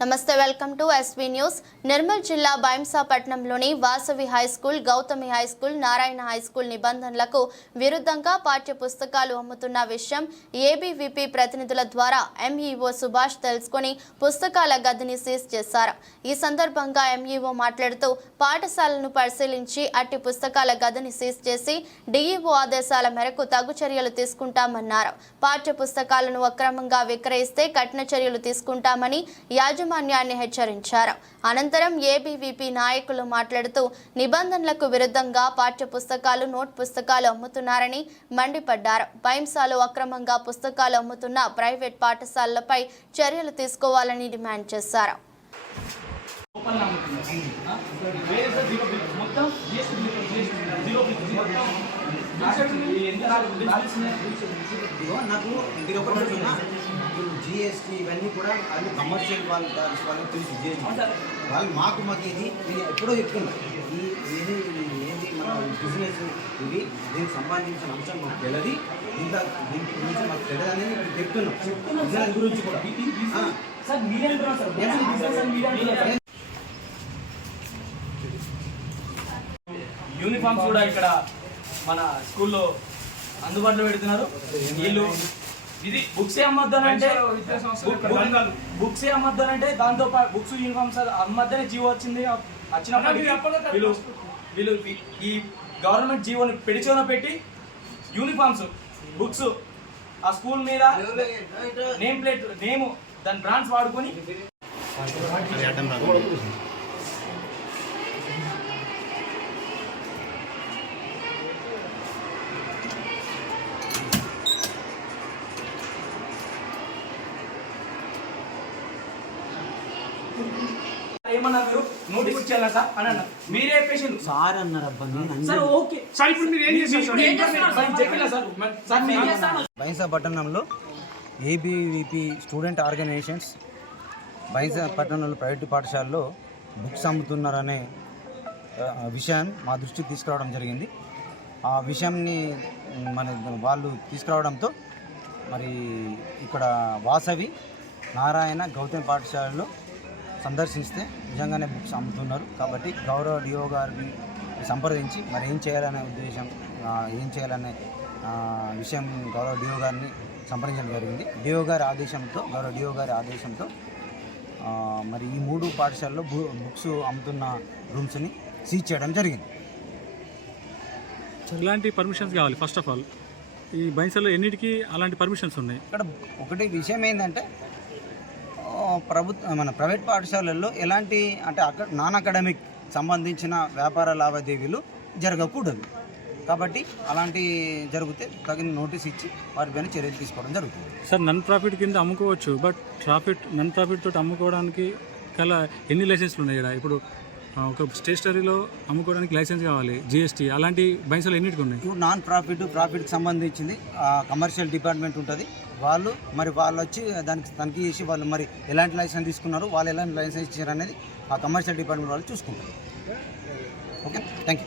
నమస్తే welcome to SV news. Nirmal జిల్లా భైంసాపట్నంలోని Vasavi high school Gautami high school Narayana high school నిబంధనలకు విరుద్ధంగా పాఠ్య పుస్తకాలు అమ్ముతున్న విషయం ఏబీవీపీ ప్రతినిధుల ద్వారా ఎంఈఓ సుభాష్ తెలుసుకుని పుస్తకాల గదిని సీజ్ చేశారు. ఈ సందర్భంగా ఎంఈఓ మాట్లాడుతూ పాఠశాలను పరిశీలించి అట్టి పుస్తకాల గదిని సీజ్ చేసి డిఈఓ ఆదేశాల మేరకు తగు చర్యలు తీసుకుంటామన్నారు. పాఠ్య పుస్తకాలను అక్రమంగా విక్రయిస్తే కఠిన చర్యలు తీసుకుంటామని యాజ యాజమాన్యాన్ని హెచ్చరించారు. అనంతరం ఏబీవీపీ నాయకులు మాట్లాడుతూ నిబంధనలకు విరుద్ధంగా పాఠ్య పుస్తకాలు నోట్ పుస్తకాలు అమ్ముతున్నారని మండిపడ్డారు. బైంసాలో అక్రమంగా పుస్తకాలు అమ్ముతున్న ప్రైవేట్ పాఠశాలలపై చర్యలు తీసుకోవాలని డిమాండ్ చేశారు. జీరో మొత్తం నాకు మీరు ఒకటి చెప్తున్నా జిఎస్టీ ఇవన్నీ కూడా అది కమర్షియల్ వాళ్ళు వాళ్ళకి తెలుసు జిఎస్టీ వాళ్ళు మాకు మాకు ఇది నేను ఎప్పుడో చెప్తున్నా ఈ ఇది ఏంటి మన బిజినెస్ ఇది దీనికి సంబంధించిన అంశం మాకు తెలియదు ఇంత దీని గురించి మాకు తెలియదు అనేది నేను చెప్తున్నా బిజినెస్ గురించి కూడా సార్. యూనిఫామ్స్ కూడా ఇక్కడ మన స్కూల్లో అందుబాటులో పెడుతున్నారు. వీళ్ళు ఇది బుక్స్ అమ్మొద్దనంటే బుక్స్ అమ్మొద్దనంటే దాంతో పాటు బుక్స్ యూనిఫామ్స్ అమ్మద్దనే జీవో వచ్చింది వచ్చినప్పటికీ వీళ్ళు వీళ్ళు ఈ- ఈ గవర్నమెంట్ జీవోని పెడిచోన పెట్టి యూనిఫామ్స్ బుక్స్ ఆ స్కూల్ మీద నేమ్ ప్లేట్ నేమ్ దాని బ్రాండ్స్ వాడుకొని ఏమన్నా మీరు నోటీస్ ఇచ్చేయాలా సార్? అని అన్నారు. మీరే పేషెంట్ సార్ అన్నారు అబ్బా నేను సార్ ఓకే. సార్ ఇప్పుడు మీరు ఏం చేస్తారు ఏం చేస్తున్నారు సార్ చెప్పినా సార్? సార్ మీరు ఏం చేస్తారు? బైంసా పట్టణంలో ఏబీవీపీ స్టూడెంట్ ఆర్గనైజేషన్స్ బైంసా పట్టణంలో ప్రైవేట్ పాఠశాలలో బుక్స్ అమ్ముతున్నారనే ఆ, విషయం మా దృష్టికి తీసుకురావడం జరిగింది. ఆ విషయాన్ని మన వాళ్ళు తీసుకురావడంతో మరి ఇక్కడ వాసవి నారాయణ గౌతమి పాఠశాలలో సందర్శిస్తే నిజంగానే బుక్స్ అమ్ముతున్నారు. కాబట్టి గౌరవ డిఓ గారిని సంప్రదించి మరి ఏం చేయాలనే ఉద్దేశం ఏం చేయాలనే విషయం గౌరవ డిఓ గారిని సంప్రదించడం జరిగింది. డిఓ గారి ఆదేశంతో గౌరవ డిఓ గారి ఆదేశంతో మరి ఈ మూడు పాఠశాలలో బు బుక్స్ అమ్ముతున్న రూమ్స్ని సీజ్ చేయడం జరిగింది. ఇలాంటి పర్మిషన్స్ కావాలి ఫస్ట్ ఆఫ్ ఆల్. ఈ బైన్సలో ఎన్నిటికీ అలాంటి పర్మిషన్స్ ఉన్నాయి? ఇక్కడ ఒకటి విషయం ఏంటంటే ప్రభుత్వ మన ప్రైవేట్ పాఠశాలల్లో ఎలాంటి అంటే అక్కడ నాన్ అకాడమిక్ సంబంధించిన వ్యాపార లావాదేవీలు జరగకూడదు. కాబట్టి అలాంటి జరిగితే తగిన నోటీస్ ఇచ్చి వారిపైన చర్యలు తీసుకోవడం జరుగుతుంది. సార్ నన్ ప్రాఫిట్ కింద అమ్ముకోవచ్చు బట్ ప్రాఫిట్ నన్ ప్రాఫిట్ తోటి అమ్ముకోవడానికి కల ఎన్ని లైసెన్స్లు ఉన్నాయి ఇక్కడ? ఇప్పుడు ఒక స్టేషనరీలో అమ్ముకోవడానికి లైసెన్స్ కావాలి జిఎస్టీ అలాంటి బైన్సలు ఎన్నిటికి ఉన్నాయి? ఇప్పుడు నాన్ ప్రాఫిట్ ప్రాఫిట్కి సంబంధించింది కమర్షియల్ డిపార్ట్మెంట్ ఉంటుంది. వాళ్ళు మరి వాళ్ళు వచ్చి దానికి తనిఖీ చేసి వాళ్ళు మరి ఎలాంటి లైసెన్స్ తీసుకున్నారు వాళ్ళు ఎలాంటి లైసెన్స్ ఇచ్చారు అనేది ఆ కమర్షియల్ డిపార్ట్మెంట్ వాళ్ళు చూసుకుంటారు. Okay thank you